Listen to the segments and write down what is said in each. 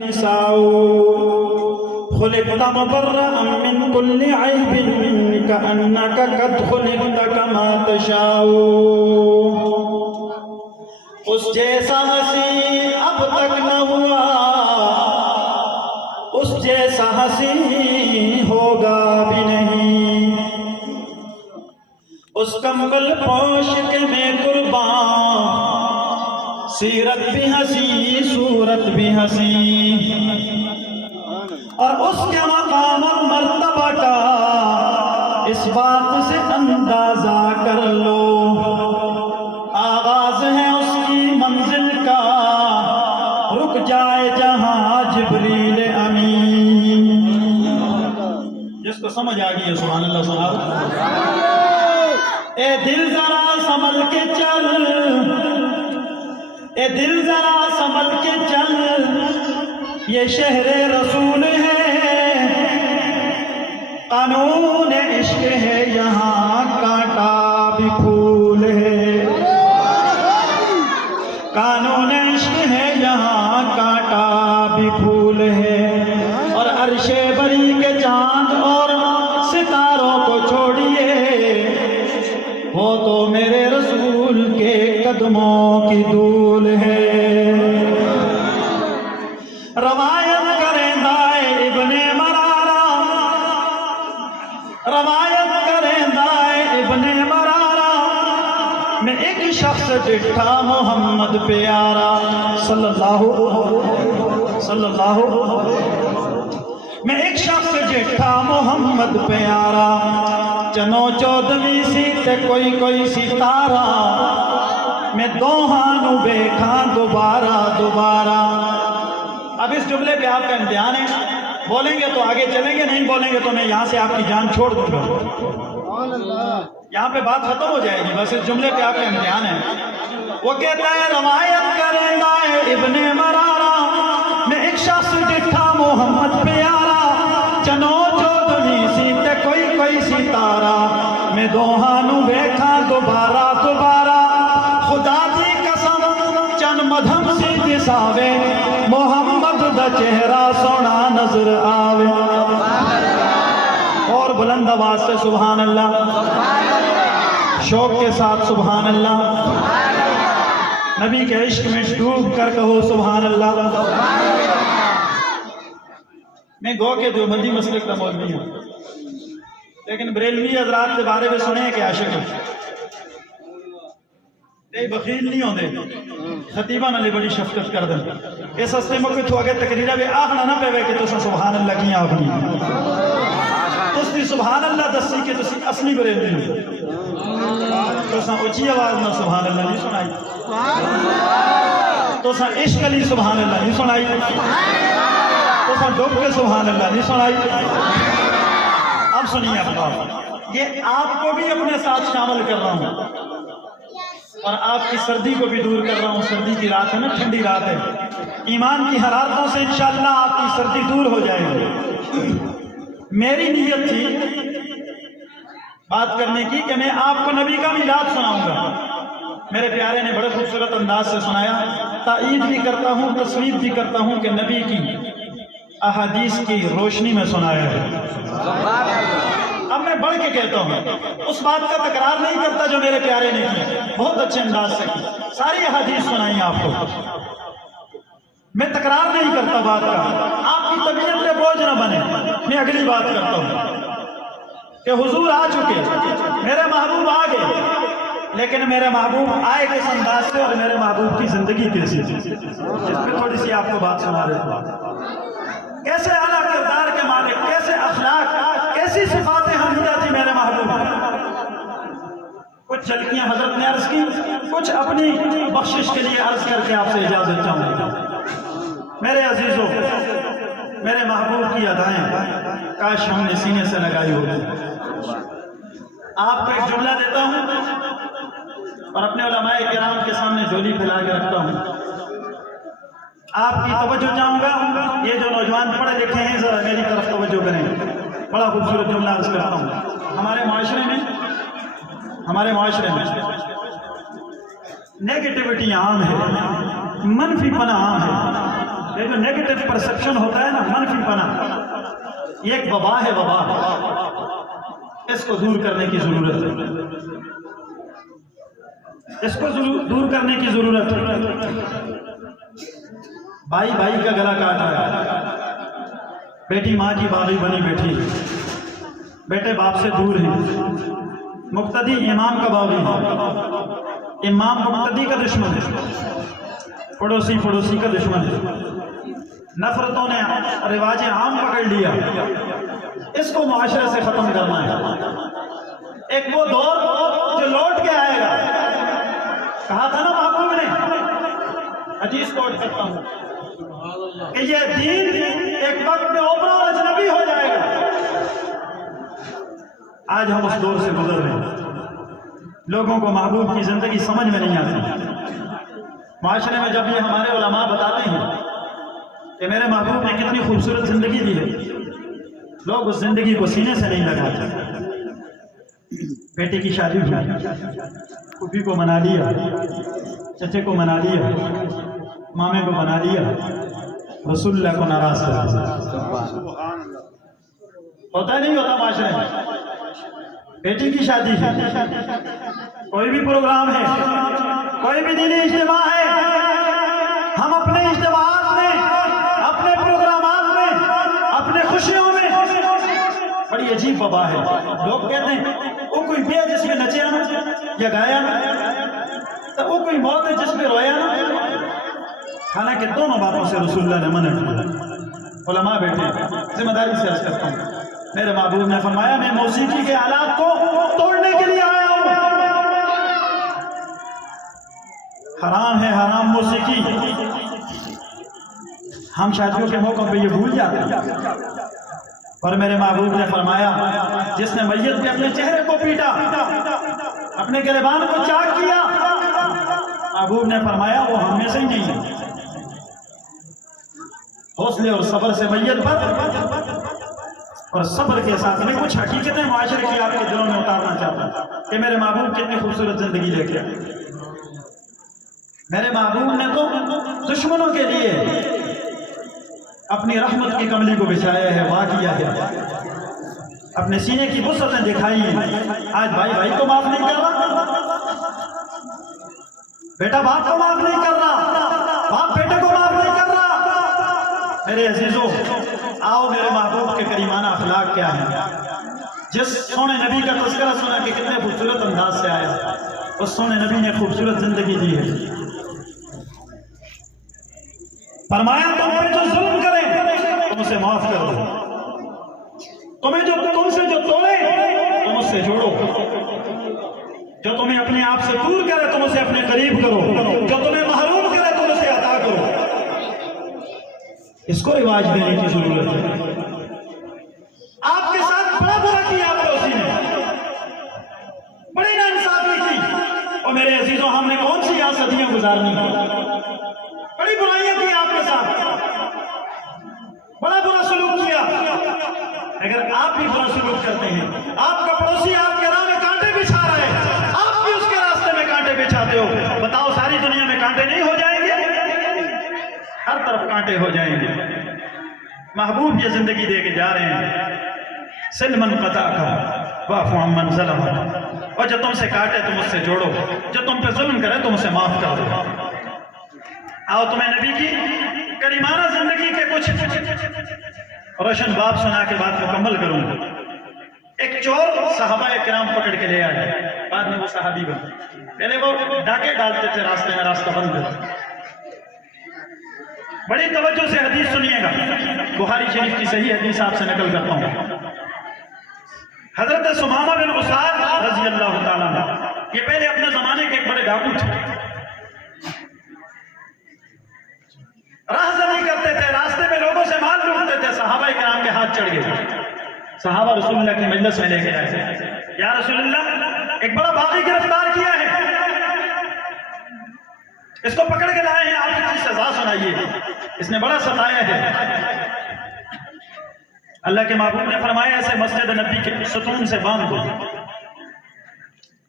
نساء خلقت مبرأ من كل عيب كأنك قد خلقت كما تشاء اس جیسا ہنسی اب تک نہ ہوا اس جیسا ہنسی ہوگا بھی نہیں اس کمبل پوش کے میں قربان سیرت بھی ہنسی صورت بھی ہنسی اور اس کے مقام اور مرتبہ کا اس بات سے اندازہ کر لو آغاز ہے اس کی منزل کا رک جائے جہاں جبریل امین جس کو سمجھ آ گئی ہے سبحان اللہ سبحان اے دل ذرا سنبھل کے چل اے دل ذرا سنبھل کے چل یہ شہر رسول ہے قانون عشق ہے یہاں کانٹا بھی پھول ہے قانون عشق ہے یہاں کانٹا بھی پھول ہے اور عرش بری کے چاند اور ستاروں کو چھوڑیے وہ تو میرے رسول کے قدموں کی دھول ہے روایت کریں دائے ابن مرارہ روایت کریں دائے ابن مرارہ میں ایک شخص ڈٹھا محمد پیارا صلی اللہ میں ایک شخص ڈٹھا محمد پیارا چنو چودویں سی تے کوئی ستارہ میں دوہانو بیٹھا دوبارہ اب اس جملے پہ آپ کا امتحان ہے بولیں گے تو آگے چلیں گے نہیں بولیں گے تو میں یہاں سے آپ کی جان چھوڑ دوں گا یہاں پہ بات ختم ہو جائے گی بس اس جملے پہ آپ کا امتحان ہے وہ کہتا ہے روایت کریں دائے ابن مرارہ میں ایک شخص ڈٹھا محمد پیارا چنو چودویں سی تے کوئی ستارہ میں دوہانو بیٹھا دوبارہ خدا دی قسم چند مدھم سی دساوے محمد دا چہرہ سونا نظر آوے اور بلند آواز سے سبحان اللہ شوق کے ساتھ سبحان اللہ نبی کے عشق میں ڈوب کر کہو سبحان اللہ میں گو کے دیوبندی مسلک کا مولوی ہوں لیکن بریلوی حضرات کے بارے میں سنے کہ عاشق ہے اے بخیل نہیں ہوندے خطیبہ نہ لے بڑی شفقت کر دیں اس ہستے موقع تو آگے تقریرہ بھی آخنا نہ پہوے کہ تو سبحان اللہ کی آخنی اس دی سبحان اللہ دسی کہ تسی اصلی بریلوی ہو تو سا اچھی آواز نہ سبحان اللہ نہیں سنائی تو سا عشق علی سبحان اللہ نہیں سنائی تو سا ڈوب کے سبحان اللہ نہیں سنائی اب سنیے احباب یہ آپ کو بھی اپنے ساتھ شامل کر رہا ہوں اور آپ کی سردی کو بھی دور کر رہا ہوں سردی کی رات ہے نا ٹھنڈی رات ہے ایمان کی حرارتوں سے انشاءاللہ آپ کی سردی دور ہو جائے گی میری نیت تھی بات کرنے کی کہ میں آپ کو نبی کا میلاد سناؤں گا میرے پیارے نے بڑے خوبصورت انداز سے سنایا تائید بھی کرتا ہوں تصویر بھی کرتا ہوں کہ نبی کی احادیث کی روشنی میں سنایا ہے اب میں بڑھ کے کہتا ہوں اس بات کا تکرار نہیں کرتا جو میرے پیارے نے کی بہت اچھے انداز سے کی ساری احادیث سنائی آپ کو میں تکرار نہیں کرتا بات کا آپ کی طبیعت پہ بوجھ نہ بنے میں اگلی بات کرتا ہوں کہ حضور آ چکے میرے محبوب آ گئے لیکن میرے محبوب آئے کس انداز سے اور میرے محبوب کی زندگی کیسی تھی جس پہ تھوڑی سی آپ کو بات سنا رہے تھے کیسے اعلیٰ کردار کے مالک کیسے اخلاق کیسی صفات حمیدہ تھی میرے محبوب کچھ جھلکیاں حضرت نے عرض کی کچھ اپنی بخشش کے لیے عرض کر کے آپ سے اجازت چاہوں گا میرے عزیزوں میرے محبوب کی ادائیں کاش ہم نے سینے سے لگائی ہوتی آپ کو ایک جملہ دیتا ہوں اور اپنے علماء کرام کے سامنے جھولی پھیلا کے رکھتا ہوں آپ کی توجہ چاہوں گا یہ جو نوجوان پڑھے لکھے ہیں ذرا میری طرف توجہ کریں بڑا خوبصورت جملہ عرض کرتا ہوں ہمارے معاشرے میں نیگیٹیوٹی عام ہے منفی پنا عام ہے یہ جو نیگیٹو پرسپشن ہوتا ہے نا، منفی پنا، یہ ایک وبا ہے، وبا، اس کو دور کرنے کی ضرورت ہے، اس کو دور کرنے کی ضرورت ہے۔ بھائی بھائی کا گلا کاٹ رہا ہے، بیٹی ماں کی باغی بنی بیٹھی، بیٹے باپ سے دور ہیں، مقتدی امام کا باغی ہے، امام مقتدی کا دشمن ہے، پڑوسی پڑوسی کا دشمن ہے، نفرتوں نے رواج عام پکڑ لیا، اس کو معاشرے سے ختم کرنا ہے۔ ایک وہ دور جو لوٹ کے آئے گا، کہا تھا نا محبوب نے، حدیث کوٹ کرتا ہوں کہ یہ دین ایک وقت میں اوپر اور اجنبی ہو جائے گا۔ آج ہم اس دور سے گزر رہے ہیں، لوگوں کو محبوب کی زندگی سمجھ میں نہیں آتی۔ معاشرے میں جب یہ ہمارے علماء بتاتے ہیں کہ میرے محبوب نے کتنی خوبصورت زندگی دی ہے، لوگ اس زندگی کو سینے سے نہیں لگاتے۔ بیٹی کی شادی ہوئی، پھوپھی کو منا لیا، چچے کو منا لیا، مامے کو منا لیا، رسول اللہ کو ناراض کر دیا۔ ہوتا نہیں ہوتا معاشرے میں؟ بیٹی کی شادی ہے، کوئی بھی پروگرام ہے، کوئی بھی دینی اجتماع ہے، ہم اپنے اجتماعات میں، اپنے پروگرامات میں، اپنے خوشیوں میں، بڑی عجیب وبا ہے۔ لوگ کہتے ہیں وہ کوئی بھی ہے جس میں نچیا نا یا گایا نا، تو وہ کوئی موت ہے جس میں رویا نا۔ حالانکہ دونوں باتوں سے رسول اللہ نے منع کیا۔ علماء بیٹھے، ذمہ داری سے عرض کرتا ہوں، میرے محبوب نے فرمایا میں موسیقی کے آلات کو توڑنے کے لیے آیا ہوں۔ حرام ہے، حرام موسیقی۔ ہم شادیوں کے موقع پہ یہ بھول جاتے ہیں، اور میرے محبوب نے فرمایا جس نے میت کے اپنے چہرے کو پیٹا، اپنے گریبان کو چاک کیا، محبوب نے فرمایا وہ ہم میں سے ہی نہیں ہے۔ حوصلے اور صبر سے میت پر، اور صبر کے ساتھ میں کچھ حقیقتیں معاشرے کی آپ کے دلوں میں اتارنا چاہتا ہوں کہ میرے محبوب کتنی خوبصورت زندگی لے کے آئے۔ میرے محبوب نے تو دشمنوں کے لیے اپنی رحمت کی کملی کو بچھایا ہے، واہ کیا ہے، اپنے سینے کی وسعتیں دکھائی ہیں۔ آج بھائی بھائی کو معاف نہیں کر رہا، بیٹا باپ کو معاف نہیں کر رہا، باپ بیٹے کو معاف نہیں کر رہا۔ میرے عزیزوں، آؤ میرے محبوب کے کریمانہ اخلاق کیا ہے۔ جس سونے نبی کا تذکرہ سنا کہ کتنے خوبصورت انداز سے آیا، اس سونے نبی نے خوبصورت زندگی دی ہے۔ فرمایا تم پہ جو ظلم کرے تم اسے معاف کر دو، تم سے جو توڑے تم اس سے جوڑو، جو تمہیں اپنے آپ سے دور کرے تم اسے اپنے قریب کرو، جو تمہیں محروم کرے تم اسے عطا کرو۔ اس کو رواج دینے کی ضرورت ہے۔ آپ کے ساتھ بڑا برا کیا پڑوسی نے، بڑی ناانصافی کی، اور میرے عزیزوں ہم نے کون سی صدیاں گزارنی ہیں، بڑی برائیاں کی آپ کے ساتھ، بڑا برا سلوک کیا۔ اگر آپ بھی برا سلوک کرتے ہیں، آپ کا پڑوسی آپ کے راہ میں کانٹے بچھا رہا ہے، آپ بھی اس کے راستے میں کانٹے بچھاتے ہو، بتاؤ ساری دنیا میں کانٹے نہیں ہو جائیں گے؟ ہر طرف کانٹے ہو جائیں گے۔ محبوب یہ زندگی دے کے جا رہے ہیں، سلمن قطع کا واعف عمن ظلم، اور جو تم سے کاٹے تم اس سے جوڑو، جو تم پہ ظلم کرے تم اسے معاف کر دو۔ آؤ تمہیں نبی کی کریمانہ زندگی کے کچھ روشن باب سنا کے بعد مکمل کروں گا۔ ایک چور صحابہ کرام پکڑ کے لے آئے، بعد میں وہ صحابی بنے، پہلے وہ ڈاکے ڈالتے تھے راستے میں، راستہ بند کرتے۔ بڑی توجہ سے حدیث سنیے گا، بخاری شریف کی صحیح حدیث آپ سے نقل کرتا ہوں۔ حضرت سمامہ بن اسعد رضی اللہ تعالیٰ عنہ، یہ پہلے اپنے زمانے کے ایک بڑے ڈاکو تھے، راہزنی کرتے تھے، راستے میں لوگوں سے مال لوٹتے تھے۔ صحابہ کرام کے ہاتھ چڑھ گئے، صحابہ رسول اللہ کی مجلس میں لے کے آئے، یا رسول اللہ ایک بڑا باغی گرفتار کیا ہے، اس کو پکڑ کے لائے ہیں، آپ اس کی سزا سنائیے، اس نے بڑا ستایا ہے۔ اللہ کے محبوب نے فرمایا اسے مسجد نبی کے ستون سے باندھ دو،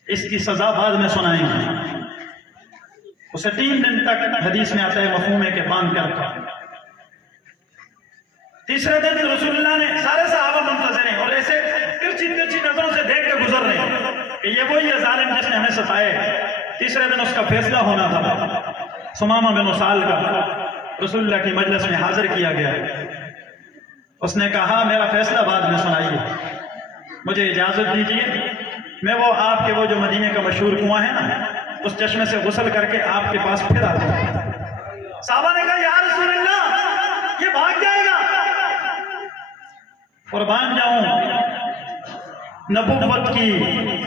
اس کی سزا بعد میں سنائیں گے۔ اسے 3 دن تک، حدیث میں آتا ہے مفہوم ہے کہ باندھ کر رکھا۔ تیسرے دن رسول اللہ نے سارے صحابہ منتظر ہیں اور ایسے ترچھی ترچھی نظروں سے دیکھ کے گزر رہے ہیں کہ یہ وہی ہے ظالم جس نے ہمیں ستایا ہے۔ تیسرے دن اس کا فیصلہ ہونا تھا۔ ثمامہ بن اسال کا رسول اللہ کی مجلس میں حاضر کیا گیا۔ اس نے کہا میرا فیصلہ بعد میں سنائیے، مجھے اجازت دیجیے میں وہ آپ کے وہ جو مدینے کا مشہور کنواں ہے نا اس چشمے سے غسل کر کے آپ کے پاس پھر آتا ہوں۔ صحابہ نے کہا یا رسول اللہ یہ بھاگ جائے گا۔ قربان جاؤں نبوت کی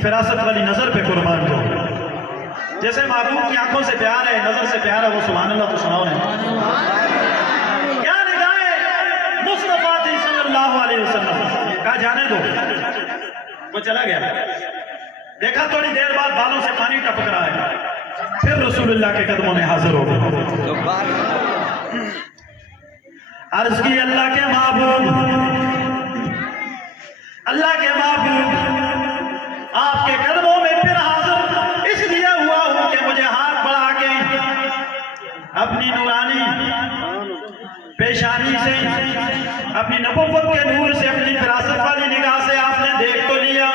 فراست والی نظر پہ قربان جاؤں۔ جیسے محبوب کی آنکھوں سے پیار ہے، نظر سے پیار ہے، وہ سبحان اللہ تو سناؤ نہیں۔ کیا نگاہ مصطفیٰ تھی صلی اللہ علیہ وسلم، کہا جانے دو۔ وہ چلا گیا، دیکھا تھوڑی دیر بعد بالوں سے پانی ٹپک رہا ہے، پھر رسول اللہ کے قدموں میں حاضر ہو گئے۔ عرض کی اللہ کے محبوب، اللہ کے محبوب آپ کے قدموں میں پھر حاضر اس لیے ہوا ہوں کہ مجھے ہاتھ بڑھا کے اپنی نورانی پیشانی سے، اپنی نبوت کے نور سے، اپنی فراست والی نگاہ سے آپ نے دیکھ تو لیا،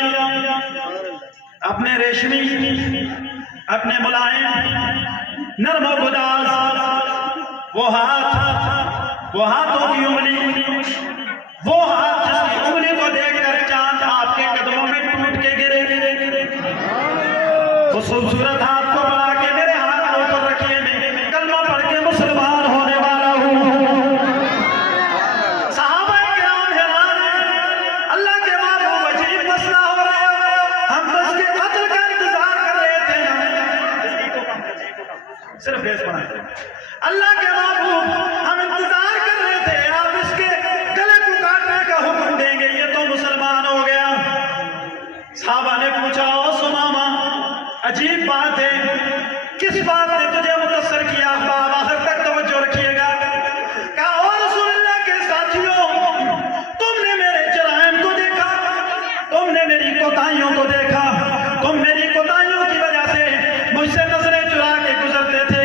اپنے ریشمی، اپنے ملائم، نرم و گداز وہ ہاتھوں کی انگلی، وہ ہاتھ جس کی انگلی کو دیکھ کر چاند آپ کے قدموں میں ٹوٹ کے گرے۔ اس خوبصورت ہاتھ کو بڑھا کے میرے ہاتھ کو اوپر رکھیے، میں کلمہ پڑھ کے مسلمان ہونے والا ہوں۔ صحابہ کرام حیران ہیں، اللہ کے محبوب عجیب مسئلہ ہو رہا ہے، ہم تو اس کے قتل کا انتظار کر رہے تھے۔ صرف بیس بنائے، اللہ کے محبوب ہم انتظار کر رہے تھے آپ اس کے گلے کو کاٹنے کا حکم دیں گے، یہ تو مسلمان ہو گیا۔ صحابہ نے پوچھا او ثمامہ عجیب بات ہے، کس بات نے تجھے متاثر کیا؟ آخر تک توجہ رکھیے گا۔ کہا او رسول اللہ کے ساتھیوں، تم نے میرے جرائم کو دیکھا، تم نے میری کوتاہیوں کو دیکھا، تم میری کوتاہیوں کی وجہ سے مجھ سے نظریں چرا کے گزرتے تھے،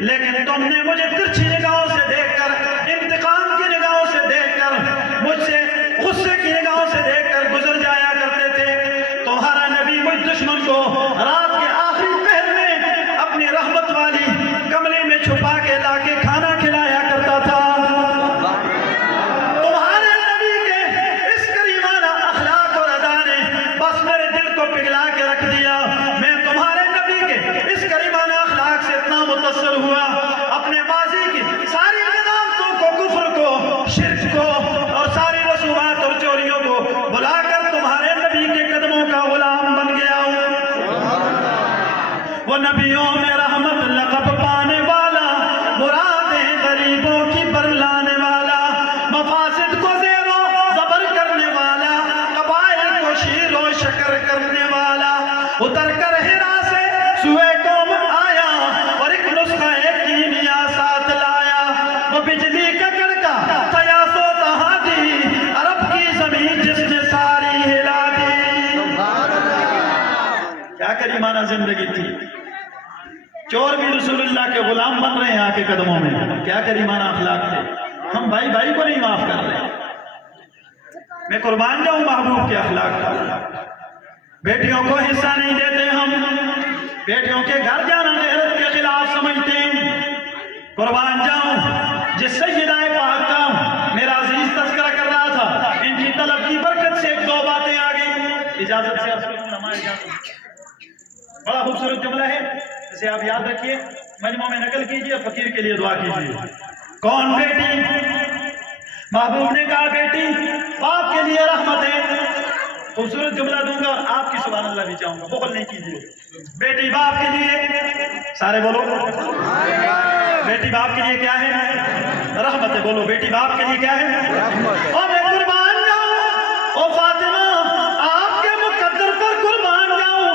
لیکن تم نے مجھے ترچھی نگاہوں سے دیکھ کر، انتقام کی نگاہوں سے دیکھ کر، مجھ سے غصے کی نگاہوں سے دیکھ کر گزر جایا کرتے تھے۔ تمہارا نبی مجھ دشمن کو رات کے آخری پہر میں اپنی رحمت والی کملے میں چھپا کے لا کے کھانا کھلایا کرتا تھا۔ تمہارے نبی کے اس کریمانہ اخلاق اور ادا نے بس میرے دل کو پگھلا کے رکھ دیا۔ میں تمہارے نبی کے اس کریمانہ اخلاق سے اتنا متاثر ہوا، اپنے ماضی کی ساری بدعتوں کو، کفر کو، شرک کو اور ساری رسومات اور چوریوں کو بلا کر تمہارے نبی کے قدموں کا غلام بن گیا ہوں۔ وہ نبیوں میں رحمت لقب پانے والا، مرادیں غریبوں کی برلانے والا، مفاسد کو زیر و زبر کرنے والا، قبائل کو شیر و شکر کرنے والا، اتر کر ہرا سے سوئے قوم آیا اور ایک نسخہ کیمیا ساتھ لایا۔ وہ بجلی کا کڑکا تیاس و تہادی، عرب کی زمین جس نے ساری ہلا دی۔ کیا کریمانہ زندگی تھی، چور بھی رسول اللہ کے غلام بن رہے ہیں آ کے قدموں میں، کیا کریمانہ اخلاق تھے۔ ہم بھائی بھائی کو نہیں معاف کر رہے، میں قربان جاؤں محبوب کے اخلاق کا۔ بیٹیوں کو حصہ نہیں دیتے ہم، بیٹیوں کے گھر جانا غیرت کے خلاف سمجھتے ہیں۔ قربان جاؤں جس سیدہ پاک کا میرا عزیز تذکرہ کر رہا تھا، ان کی طلب کی برکت سے ایک دو باتیں آ گئی، اجازت سے بڑا خوبصورت جملہ ہے، اسے آپ یاد رکھیے، مجموع میں نقل کیجئے، فقیر کے لیے دعا کیجئے۔ کون بیٹی؟ محبوب نے کہا بیٹی باپ کے لیے رحمت ہے۔ خوبصورت جملہ دوں گا اور آپ کی سبحان اللہ بھی چاہوں گا، بخل نہیں کیجئے۔ بیٹی باپ کے لیے، سارے بولو بیٹی باپ کے لیے کیا ہے؟ رحمت ہے۔ بولو بیٹی باپ کے لیے کیا ہے؟ اور میں قربان جاؤں او فاطمہ، آپ کے مقدر پر قربان جاؤں،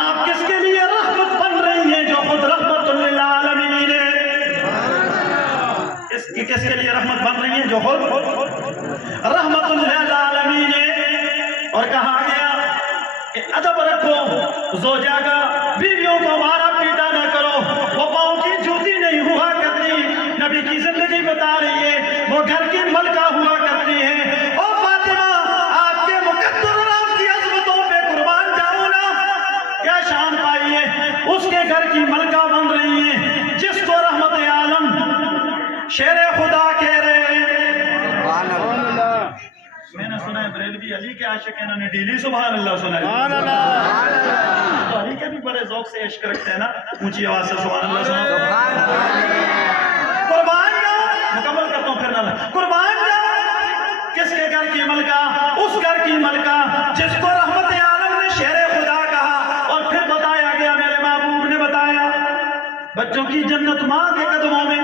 آپ کس کے لیے رحمت بن رہی ہیں جو خود رحمت للعالمین ہے۔ کس کے لیے رحمت بن رہی ہیں جو خود رحمت للعالمین ہے۔ اور کہا گیا کہ ادب رکھو زوجہ کا، بیویوں کو مارا پیٹا نہ کرو، وہ پاؤں کی جوتی نہیں ہوا کرتی۔ نبی کی زندگی بتا رہی ہے وہ گھر کی ترین ملکہ ہوا کرتی ہیں، او فاطمہ آپ کے مقدر اور آپ کی عظمتوں پہ قربان جاؤں نا، کیا شان پائی ہے، اس کے گھر کی ملکہ بن رہی ہیں جس کو رحمت عالم شیر خدا کہہ رہے ہیں۔ میں نے سنا ہے بریلوی علی کے عاشق ہیں، انہوں نے ڈیلی سبحان اللہ سنا ہے، تو علی کے بھی بڑے ذوق سے عشق رکھتے ہیں نا، اونچی آواز سے سبحان اللہ سنا۔ قربان جاؤ، مکمل کرتا ہوں پھر نہ قربان جاؤ کس کے گھر کی ملکہ، اس گھر کی ملکہ جس کو رحمت عالم نے شیر خدا کہا، اور پھر بتایا گیا، میرے محبوب نے بتایا بچوں کی جنت ماں کے قدموں میں،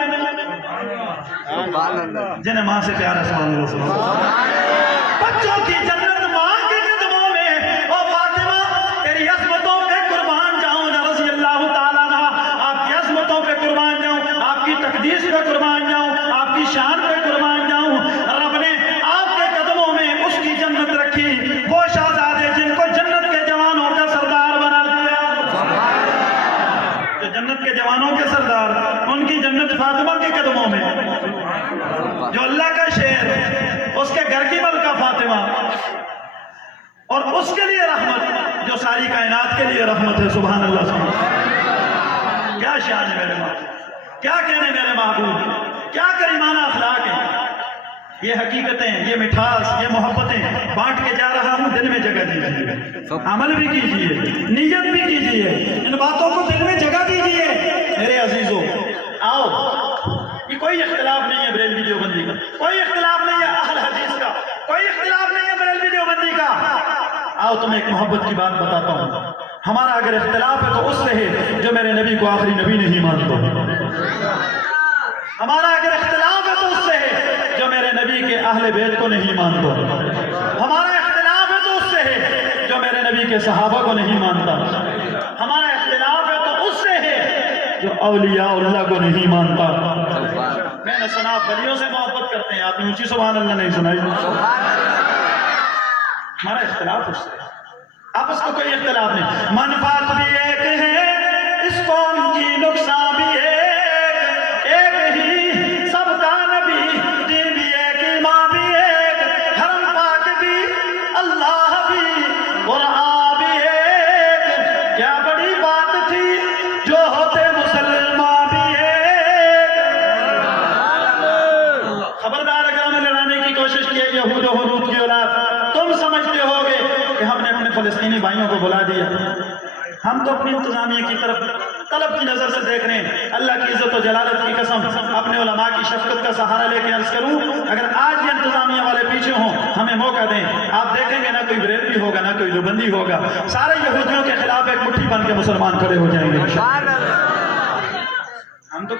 جنہیں ماں سے پیار ہے سبحان اللہ سبحان اللہ، بچوں کی جنت ماں کے قدموں میں، او فاطمہ تیری عظمتوں پہ قربان جاؤں نا رضی اللہ تعالیٰ عنہ، آپ کی عظمتوں پہ قربان جاؤں، آپ کی تقدیس پہ قربان جاؤں، آپ کی شان پہ قربان جاؤں۔ رب نے آپ کے قدموں میں اس کی جنت رکھی، وہ شہزادے جن کو جنت کے جوانوں کا سردار بنا دیا، جو جنت کے جوانوں کے سردار، ان کی جنت فاطمہ کے قدموں میں، جو اللہ کا شیر، اس کے گھر کی ملکہ فاطمہ، اور اس کے لیے رحمت جو ساری کائنات کے لیے رحمت ہے سبحان اللہ سبحان اللہ۔ کیا شان ہے میرے محبوب، کیا کہنے میرے محبوب، کیا کریمانہ اخلاق ہے، یہ حقیقتیں، یہ مٹھاس، یہ محبتیں بانٹ کے جا رہا ہوں، دل میں جگہ دیجیے، عمل بھی کیجیے، نیت بھی کیجیے، ان باتوں کو دل میں جگہ دیجیے۔ میرے عزیزوں آؤ، یہ کوئی اختلاف نہیں ہے بریلوی دیوبندی کا، کوئی اختلاف نہیں ہے اہل حدیث کا، کوئی اختلاف نہیں ہے بریلوی دیوبندی کا۔ آؤ تمہیں ایک محبت کی بات بتاتا ہوں، ہمارا اگر اختلاف ہے تو اس سے ہے جو میرے نبی کو آخری نبی نہیں مانتا، ہمارا اگر اختلاف ہے تو اس سے ہے جو میرے نبی کے اہل بیت کو نہیں مانتا، ہمارا اختلاف ہے تو اس سے ہے جو میرے نبی کے صحابہ کو نہیں مانتا، ہمارا اختلاف ہے تو اس سے ہے جو اولیاء اللہ کو نہیں مانتا۔ میں نے سنا آپ ولیوں سے محبت کرتے ہیں، آپ نے اونچی سبحان اللہ نہیں سنائی، ہمارا اختلاف اس سے، آپس کو کوئی اختلاف نہیں، منفعت بھی ایک ہے اس قوم کی، نقصان بھی ایک ہی سب کا نبی، دین بھی ایک، ایمان بھی ایک، حرم پاک بھی، اللہ بھی، قرآن بھی ایک، کیا بڑی بات تھی جو ہوتے مسلمان بھی ایک۔ خبردار اگر ہمیں لڑانے کی کوشش کی ہے یہود و حنود کی اولاد، تم سمجھتے ہوگے کہ ہم نے اپنے فلسطینی بھائیوں کو بلا دیا، ہم تو اپنی انتظامیہ کی طرف طلب کی نظر سے دیکھ رہے ہیں۔ اللہ کی عزت و جلالت کی قسم، اپنے علماء کی شفقت کا سہارا لے کے عرض کروں، اگر آج یہ انتظامیہ والے پیچھے ہوں، ہمیں موقع دیں، آپ دیکھیں گے نہ کوئی بریلوی ہوگا نہ کوئی دیوبندی ہوگا، سارے یہودیوں کے خلاف ایک مٹھی بن کے مسلمان کھڑے ہو جائیں گے۔ ہم تو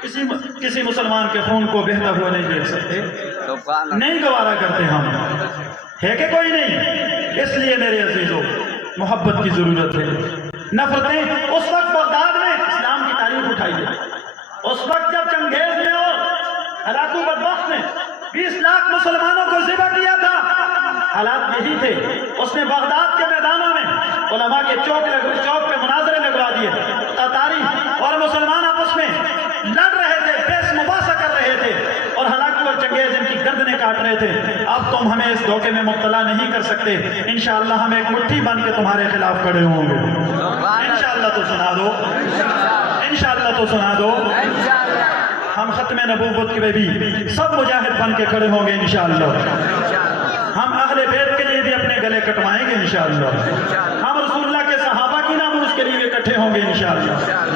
کسی مسلمان کے خون کو بہتا ہوا نہیں دیکھ سکتے، نہیں گوارا کرتے ہم، ہے کہ کوئی نہیں۔ اس لیے میرے عزیزوں محبت کی ضرورت ہے، نفرتیں اس وقت بغداد میں اسلام کی تاریخ اٹھائیے، اس وقت جب چنگیز نے اور ہلاکو بدبخت نے 20 لاکھ مسلمانوں کو ذبح کیا تھا، حالات یہی تھے۔ اس نے بغداد کے میدانوں میں علماء کے چوک پہ مناظرے لگوا دیے، تاتاری اور مسلمان آپس میں لڑ رہے تھے، بیس مباحثہ کر رہے تھے، اور ہلاکو اور چنگیز ان کی گردنیں کاٹ رہے تھے۔ اب تم ہمیں اس دھوکے میں مبتلا نہیں کر سکتے، انشاءاللہ ہم ایک مٹھی بن کے تمہارے خلاف کھڑے ہوں گے، انشاءاللہ تو سنا دو، انشاءاللہ تو سنا دو، ہم ختم نبوت کے بھی سب مجاہد بن کے کھڑے ہوں گے انشاءاللہ، ہم اہل بیت کے لیے بھی اپنے گلے کٹوائیں گے انشاءاللہ، ہم رسول اللہ کے صحابہ کی نام اس کے لیے اکٹھے ہوں گے انشاءاللہ،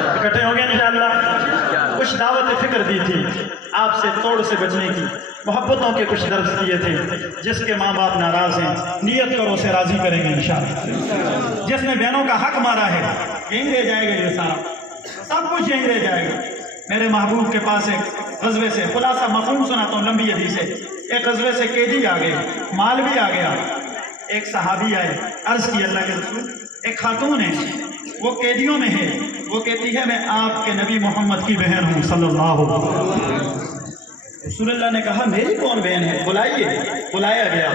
اکٹھے ہوں گے انشاءاللہ۔ کچھ دعوت فکر دی تھی آپ سے توڑ سے بچنے کی، محبتوں کے کچھ درس دیے تھے، جس کے ماں باپ ناراض ہیں نیت کرو اسے راضی کریں گے انشاءاللہ، جس نے بہنوں کا حق مارا ہے یہیں رہ جائے گا، یہ سب کچھ یہیں رہ جائے گا۔ میرے محبوب کے پاس ایک غزوے سے خلاصہ مفہوم سناتا ہوں لمبی حدیث سے، ایک غزوے سے قیدی آ گئے، مال بھی آ گیا، ایک صحابی آئے، عرض کی اللہ کے رسول ایک خاتون ہے وہ قیدیوں میں ہے، وہ کہتی ہے میں آپ کے نبی محمد کی بہن ہوں صلی اللہ علیہ وسلم۔ رسول اللہ نے کہا میری کون بہن ہے؟ بلائیے. بلایا گیا.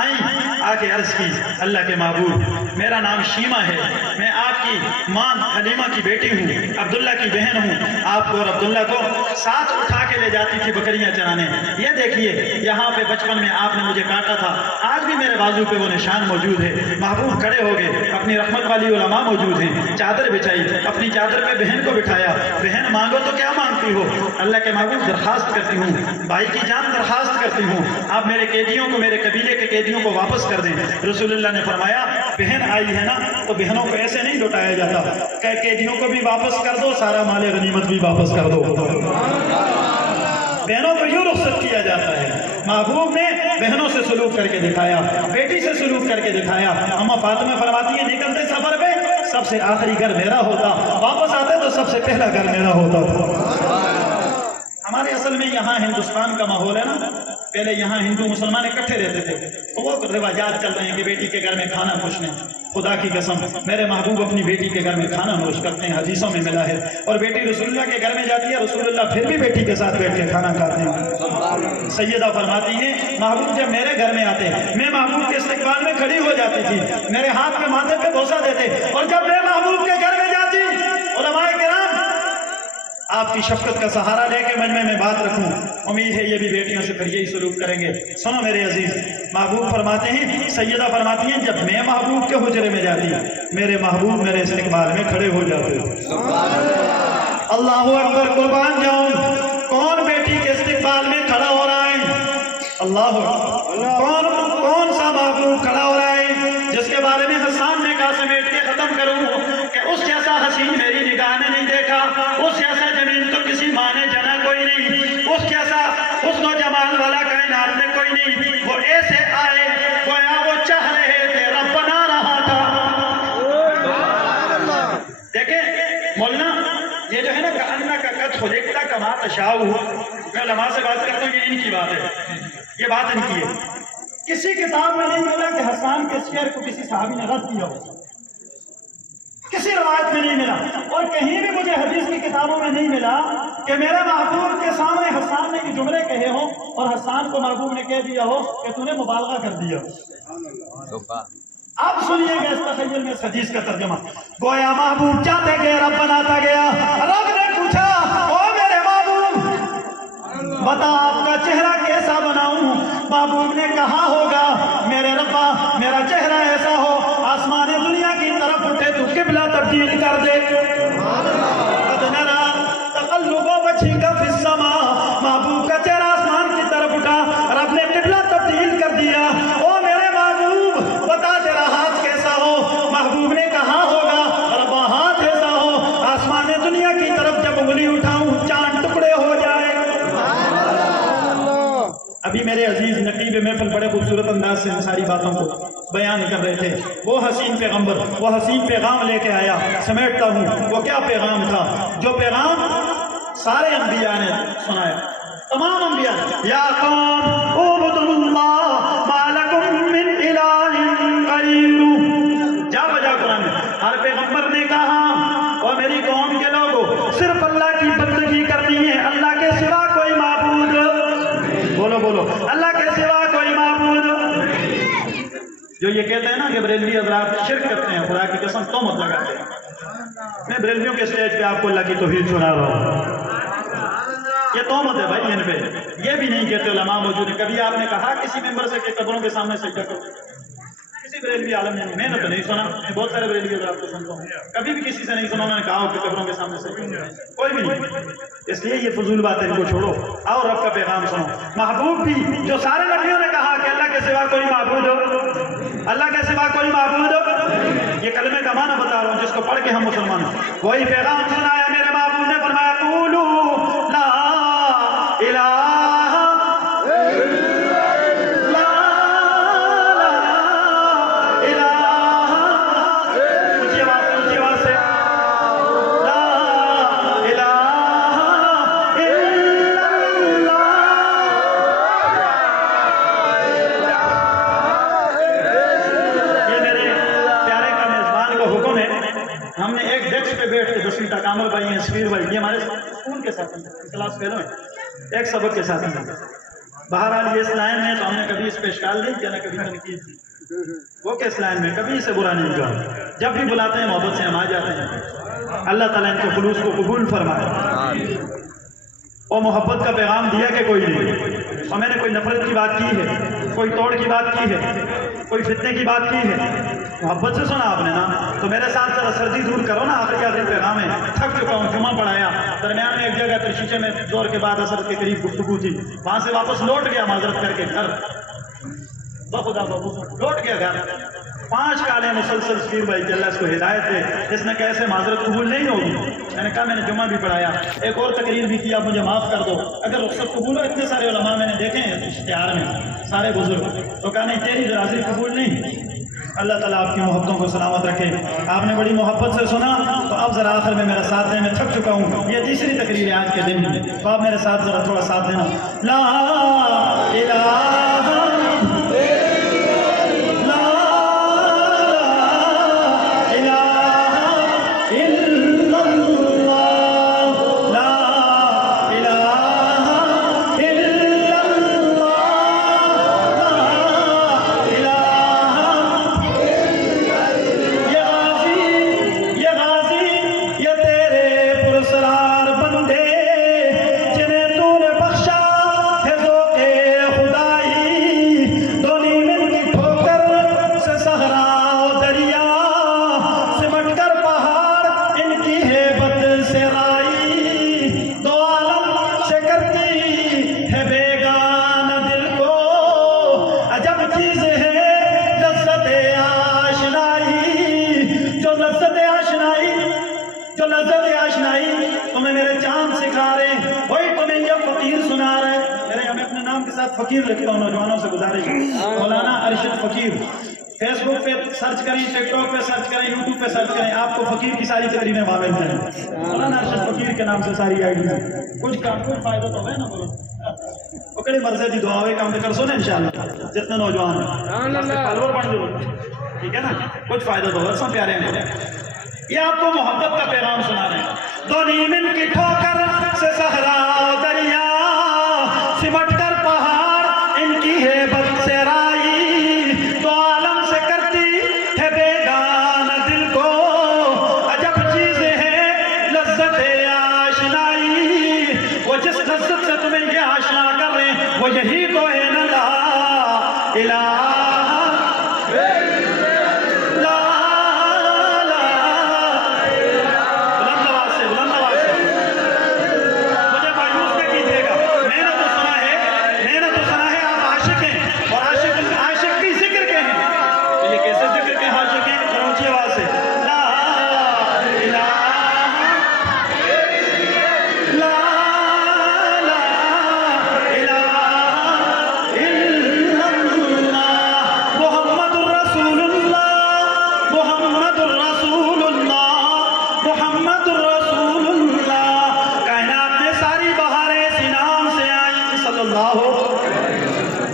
آئیں آ کے عرض کی اللہ کے معبود میرا نام شیمہ ہے, میں آپ کی ماں حلیمہ کی بیٹی ہوں, عبداللہ کی بہن ہوں. آپ کو اور عبداللہ کو ساتھ اٹھا کے لے جاتی تھی بکریاں چرانے. یہ دیکھیے یہاں پہ بچپن میں آپ نے مجھے کاٹا تھا, آج بھی میرے بازو پہ وہ نشان موجود ہے. محبوب کھڑے ہو گئے, اپنی رحمت والی علماء موجود ہیں, چادر بچھائی, اپنی چادر پہ بہن کو بٹھایا. بہن مانگو تو کیا مانگتی ہو؟ اللہ کے محبوب درخواست کرتی ہوں, بھائی کی جان درخواست کرتی ہوں, آپ میرے قیدیوں کو, میرے قبیلے کے قیدیوں کو واپس کر دیں. رسول اللہ نے فرمایا بہن آئی ہے نا تو بہنوں کو ایسے نہیں لوٹایا جاتا, کہ قیدیوں کو بھی واپس کر دو, سارا مال غنیمت بھی واپس کر دو. بہنوں کو یوں رخصت کیا جاتا ہے. محبوب نے بہنوں سے سلوک کر کے دکھایا, بیٹی سے سلوک کر کے دکھایا. اما فاطمہ فرماتی ہیں نکلتے سفر پہ سب سے آخری گھر میرا ہوتا, واپس آتے تو سب سے پہلا گھر میرا ہوتا تھا. ہمارے اصل میں یہاں ہندوستان کا ماحول ہے نا, پہلے یہاں ہندو مسلمان اکٹھے رہتے تھے, تو وہ روایات چل رہے ہیں کہ بیٹی کے گھر میں کھانا نوش نہیں. خدا کی قسم میرے محبوب اپنی بیٹی کے گھر میں کھانا نوش کرتے ہیں, حدیثوں میں ملا ہے. اور بیٹی رسول اللہ کے گھر میں جاتی ہے, رسول اللہ پھر بھی بیٹی کے ساتھ بیٹھ کے کھانا کھاتے ہیں. سیدہ فرماتی ہیں محبوب جب میرے گھر میں آتے میں محبوب کے استقبال میں کھڑی ہو جاتی تھی, میرے ہاتھ پہ ماتھے پہ بوسہ دیتے, اور جب میں محبوب کے گھر میں جاتی علماء کرام آپ کی شفقت کا سہارا لے کے مجمع میں بات رکھوں. امید ہے یہ بھی بیٹیوں سے پھر یہی سلوک کریں گے. سنو میرے عزیز, محبوب فرماتے ہیں, سیدہ فرماتی ہیں جب میں محبوب کے حجرے میں جاتی میرے محبوب میرے استقبال میں کھڑے ہو جاتے. اللہ اکبر, قربان جاؤں, کون بیٹی کے استقبال میں کھڑا ہو رہا ہے؟ اللہ اکبر. کون سا محبوب کھڑا ہو رہا ہے جس کے بارے میں حسان نے کہا سمیٹ کے ختم کروں کہ اس جیسا حسین میری نگاہ نے نہیں دیکھا, اس جیسا جمیل تو کسی ماں نے جنا کوئی نہیں, اس جیسا حسن و جمال والا کائنات میں کوئی نہیں. وہ ایسے آئے گویا وہ چاہ رہے تھے رب بنا رہا تھا. دیکھیں مولانا یہ جو ہے نا کہنا کا قد خلقتا کما تشاء, میں علماء سے بات کرتا ہوں, یہ ان کی بات ہے, یہ بات ان کی ہے. کسی کتاب میں نہیں ملا کہ حسان کے شعر کو کسی صحابی نے رد کیا ہو, کسی روایت میں نہیں ملا, اور کہیں بھی مجھے حدیث کی کتابوں میں نہیں ملا کہ میرے محبوب کے سامنے حسان نے یہ جملے کہے ہوں اور حسان کو محبوب نے کہہ دیا ہو کہ تو نے مبالغہ کر دیا. اب سنیے گا اس تخیل میں اس حدیث کا ترجمہ. گویا محبوب چاہتے گئے, رب بناتا گیا. رب نے پوچھا او میرے محبوب بتا آپ کا چہرہ کیسا بناؤں؟ محبوب نے کہا ہوگا میرے ربا میرا چہرہ ایسا ہو آسمان دنیا کی طرف اٹھے تو قبلہ تبدیل کر دے. قد نرا تقلب وجهك في السماء, محبوب کا چہرہ آسمان کی طرف اٹھا, رب نے قبلہ تبدیل کر دیا. او میرے محبوب بتا تیرا ہاتھ کیسا ہو؟ محبوب نے کہا ہوگا ربا ہاتھ ایسا ہو آسمان دنیا کی طرف جب انگلی اٹھاؤں چاند ٹکڑے ہو جائے. ابھی میرے عزیز نقیب محفل بڑے خوبصورت انداز سے ان ساری باتوں کو بیان کر رہے تھے. وہ حسین پیغمبر وہ حسین پیغام لے کے آیا, سمیٹتا ہوں وہ کیا پیغام تھا جو پیغام سارے انبیاء نے سنایا, تمام انبیاء. یا قوم اعبدوا اللہ ما لکم من الہ غیرہ, جا بجا قرآن میں ہر پیغمبر نے کہا اور میری قوم کے لوگوں صرف اللہ کی بندگی کرنی ہے, اللہ کے سوا کوئی معبود, بولو بولو, اللہ کے سوا کوئی معبود. جو یہ کہتے ہیں نا کہ بریلوی حضرات شرک کرتے ہیں, خدا کی قسم تہمت لگاتے ہیں. میں بریلویوں کے اسٹیج پہ آپ کو اللہ کی توحید سنا رہا ہوں, یہ تہمت ہے بھائی ان پہ. یہ بھی نہیں کہتے علماء موجود ہیں. کبھی آپ نے کہا کسی ممبر سے کہ قبروں کے سامنے سجدہ کرو؟ کسی بریلوی عالم نے, میں نے تو نہیں سنا, میں بہت سارے بریلوی حضرات کو سنتا ہوں, کبھی بھی کسی سے نہیں سنا انہوں نے کہا کہ قبروں کے سامنے سجدہ, کوئی بھی نہیں. اس لیے یہ فضول بات ہے, ان کو چھوڑو, آؤ رب کا پیغام سنو. محبوب بھی جو سارے نبیوں نے کہا کہ اللہ کے سوا کوئی معبود ہو, اللہ کے سوا کوئی معبود ہو, یہ کلمے کا معنی بتا رہا ہوں جس کو پڑھ کے ہم مسلمان ہیں. وہی پیغام سنایا میرے محبوب نے, فرمایا قولوا لا الہ کامل بھائی ہیں, سفیر بھائی, یہ ہمارے اسکول کے ساتھ کلاس فیلو ہیں, ایک سبق کے ساتھ بہرحال یہ اس لائن میں تو ہم نے کبھی اس پہ اشکال نہیں کیا، نہ کبھی تنقید کی، وہ کہ اس لائن میں کبھی اسے برا نہیں کہا، جب بھی بلاتے ہیں محبت سے ہم آ جاتے ہیں۔ اللہ تعالیٰ ان کے خلوص کو قبول فرمائے۔ اور محبت کا پیغام دیا کہ کوئی نہیں، اور میں نے کوئی نفرت کی بات کی ہے، کوئی توڑ کی بات کی ہے، کوئی فتنے کی بات کی ہے، محبت سے سنا آپ نے نا، تو میرے ساتھ ذرا سردی دور کرو نا، آخری پیغام ہے، تھک چکا ہوں، جمعہ پڑھایا، درمیان میں ایک جگہ پر شیشے میں زور کے بعد اثر کے قریب گفتگو تھی، وہاں سے واپس لوٹ گیا معذرت کر کے گھر، بخدا بابو لوٹ گیا گھر، 5 کالے مسلسل شبیر بھائی کی اللہ اس کو ہدایت ہے، اس نے کیسے معذرت قبول نہیں ہوگی، میں نے کہا میں نے جمعہ بھی پڑھایا، ایک اور تقریر بھی کیا، مجھے معاف کر دو، اگر رخصت قبول ہو، اتنے سارے علماء میں نے دیکھے ہیں اشتہار میں، سارے بزرگ، تو کہا نہیں تیری حاضری قبول نہیں۔ اللہ تعالیٰ آپ کی محبتوں کو سلامت رکھے۔ آپ نے بڑی محبت سے سنا، تو اب ذرا آخر میں میرا ساتھ دیں، میں تھک چکا ہوں، یہ تیسری تقریر ہے آج کے دن میں، تو آپ میرے ساتھ ذرا تھوڑا ساتھ دینا۔ لا الہ فقیر لکھتا ہوں، نوجوانوں سے گزارش ہے، مولانا ارشد فقیر، فیس بک پہ سرچ کریں، ٹک ٹاک پہ سرچ کریں، یوٹیوب پہ سرچ کریں، آپ کو فقیر کی ساری تقریریں وہاں مل جائیں، مولانا ارشد فقیر کے نام سے ساری آئی ڈی ہے، کچھ فائدہ تو ہے نا، بولو اکڑی مرضی دی دعا ہوئے کام کر سو نا انشاءاللہ، جتنے نوجوان ہیں فالوور بن جاؤ، ٹھیک ہے نا، کچھ فائدہ تو ہے، سب پیارے ہیں۔ یہ آپ کو محبت کا پیغام سنا رہے ہیں۔ دو نیمن کی ٹھوکر سے صحرا دریا، سمٹ کر پہاڑ ان کی ہے بد سے رائی، تو عالم سے کرتی ہے بیگانہ دل کو، عجب چیزیں ہیں لذت آشنائی، وہ جس لذت سے تمہیں یہ آشنا کر رہے ہیں، وہ یہی تو ہے نا لا الہ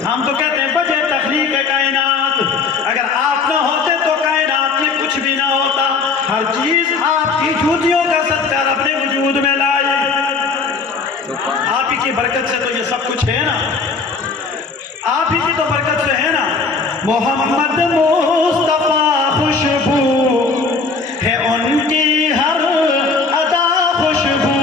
ہم تو کہتے ہیں بجے تخلیق کائنات، اگر آپ نہ ہوتے تو کائنات میں کچھ بھی نہ ہوتا، ہر چیز آپ کی جھوٹیوں کا صدقہ اپنے وجود میں لائی، آپ ہی کی برکت سے تو یہ سب کچھ ہے نا، آپ ہی کی تو برکت سے ہے نا۔ محمد مصطفیٰ خوشبو ہے ان کی ہر ادا خوشبو۔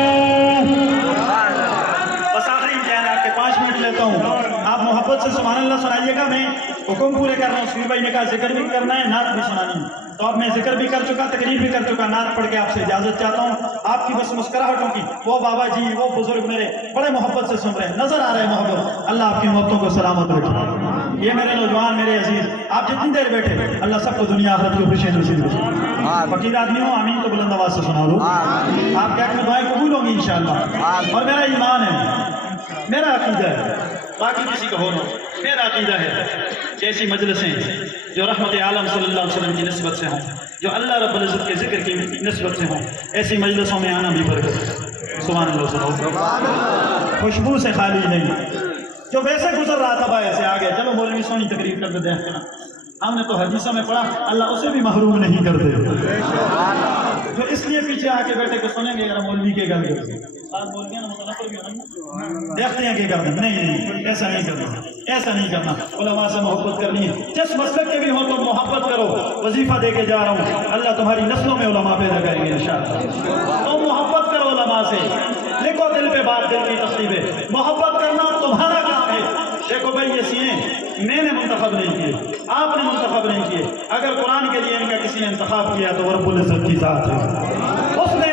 بس آخری امتحان آپ کے 5 منٹ لیتا ہوں، آپ محبت سے سبحان اللہ سنائیے گا، میں حکم پورے کر رہا ہوں، شبیر بھائی نے کہا ذکر بھی کرنا ہے، نعت بھی سنانی ہے، تو اب میں ذکر بھی کر چکا، تقریر بھی کر چکا، نعت پڑھ کے آپ سے اجازت چاہتا ہوں۔ آپ کی بس مسکراہٹوں کی، وہ بابا جی وہ بزرگ میرے بڑے محبت سے سن رہے ہیں، نظر آ رہے ہیں محبت، اللہ آپ کی محبتوں کو سلامت رکھے۔ یہ میرے نوجوان میرے عزیز، آپ جتنی دیر بیٹھے اللہ سب کو دنیا آخرت کی خوشی نصیب کرے۔ فقیر آدمی ہو آمین تو بلند آواز سے سنا دو، آپ کے حق میں دعائیں قبول ہوں گی انشاءاللہ، اور میرا ایمان ہے، میرا عقیدہ ہے، باقی کسی کا ہو نہ، میرا عقیدہ ہے کہ ایسی مجلسیں جو رحمت عالم صلی اللہ علیہ وسلم کی نسبت سے ہوں، جو اللہ رب العزت کے ذکر کی نسبت سے ہوں، ایسی مجلسوں میں آنا بھی برکت، سبحان اللہ سبحان اللہ، خوشبو سے خالی نہیں، جو ویسے گزر رہا تھا بھائی ایسے آگے چلو مولوی سونی تقریر کر دیتے ہیں، ہم نے تو حدیثوں میں پڑھا اللہ اسے بھی محروم نہیں کر دے۔ جو اس لیے پیچھے آ کے بیٹھے کہ سنیں گے اگر مولوی کے گل کرتے دیکھتے ہیں کہ کر دیں نہیں ایسا نہیں کرنا، ایسا نہیں کرنا۔ علماء سے محبت کرنی ہے، جس مسلک کے بھی ہو تو محبت کرو۔ وظیفہ دے کے جا رہا ہوں، اللہ تمہاری نسلوں میں علماء پیدا کریں گے انشاءاللہ۔ تم محبت کرو علماء سے، لکھو دل پہ بات، دل کی تقریبیں، محبت کرنا تمہارا کام ہے۔ دیکھو بھائی یہ سینے میں نے منتخب نہیں کیے، آپ نے منتخب نہیں کیے، اگر قرآن کے لیے ان کا کسی نے انتخاب کیا تو رب العزت کی ذات ہے، اس نے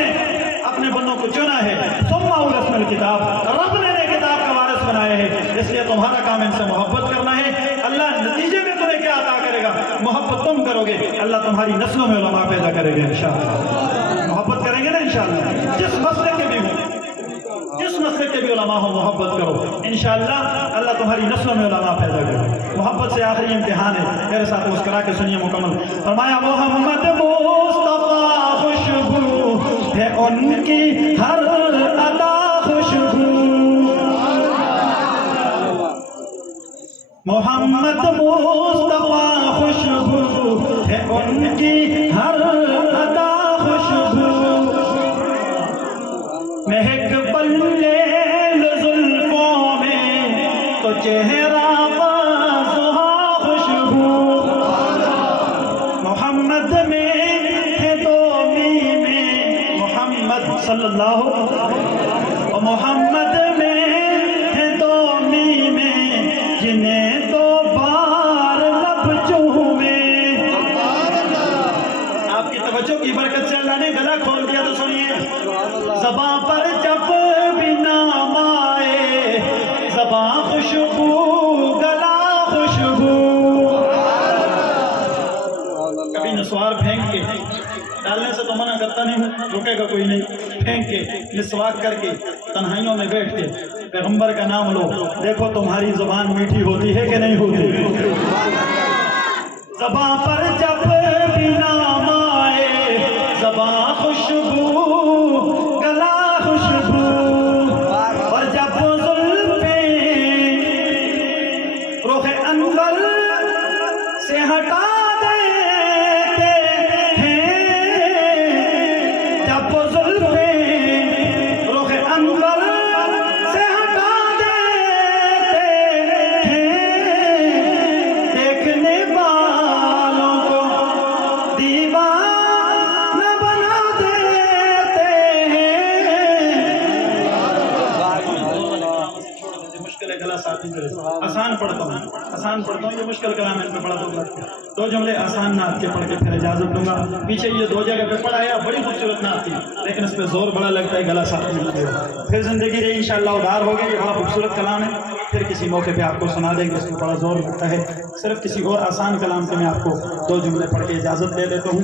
اپنے بندوں کو چنا ہے۔ ثم اورثنا الکتاب، رب نے کتاب کا وارث بنائے ہیں، اس لیے تمہارا کام ان سے محبت کرنا ہے۔ اللہ نتیجے میں تمہیں کیا عطا کرے گا؟ محبت تم کرو گے، اللہ تمہاری نسلوں میں علماء پیدا کرے گا انشاءاللہ۔ محبت کریں گے نا انشاءاللہ، جس مسئلے کے بھی ہوں، جس مسئلے کے بھی علماء ہو محبت کرو انشاءاللہ، اللہ تمہاری نسلوں میں علماء پیدا کرے۔ محبت سے آخری امتحان ہے، میرے ساتھ مسکرا کے سنیے مکمل۔ فرمایا محمد مصطفیٰ خوشبو ہے ان کی ہر ادا خوشبو، محمد مصطفیٰ خوشبو ہے ان کی ہر ادا خوشبو، مہک بلیل زلفوں میں تو چہرہ بازوہا خوشبو، محمد میں ہے دو میں محمد صلی اللہ، اور محمد میں ہے دو میں جنہیں دو بار لب چومے۔ آپ کی توجہ کی برکت سے اللہ نے گلا کھول دیا تو سنیے، زباں پر جب بھی نام آئے زباں خوشبو گلا خوشبو، کبھی نسوار پھینک کے ڈالنے سے تو منع کرتا نہیں ہوں، رکے گا کوئی نہیں، پھینک کے مسواک کر کے تنہائیوں میں بیٹھ کے پیغمبر کا نام لو، دیکھو تمہاری زبان میٹھی ہوتی ہے کہ نہیں ہوتی؟ زباں پر جب بھی نام آئے زباں خوشبو گلا خوشبو، اور جب زلفیں رخ انور سے ہٹا دیتے ہیں، جب زلفیں رخ انور سے ہٹا دیتے ہیں، دیکھنے والوں کو دیوانہ بنا دیتے ہیں۔ مشکل ہے گلا صاف نہیں کرے، آسان پڑھتا ہوں یہ مشکل کلام ان پہ پڑھا دو جملے آسان نعت کے پڑھ کے پھر اجازت دوں گا۔ پیچھے یہ دو جگہ پہ پڑھا ہے، بڑی خوبصورت نعت تھی لیکن اس پہ زور بڑا لگتا ہے، گلا صاف نہیں کرے، پھر زندگی رہی انشاءاللہ ادار ہوگی۔ یہ بڑا خوبصورت کلام ہے، پھر کسی موقع پہ آپ کو سنا دیں گے، اس میں بڑا زور لگتا ہے۔ صرف کسی اور آسان کلام سے میں آپ کو دو جملے پڑھ کے اجازت دے دیتا ہوں۔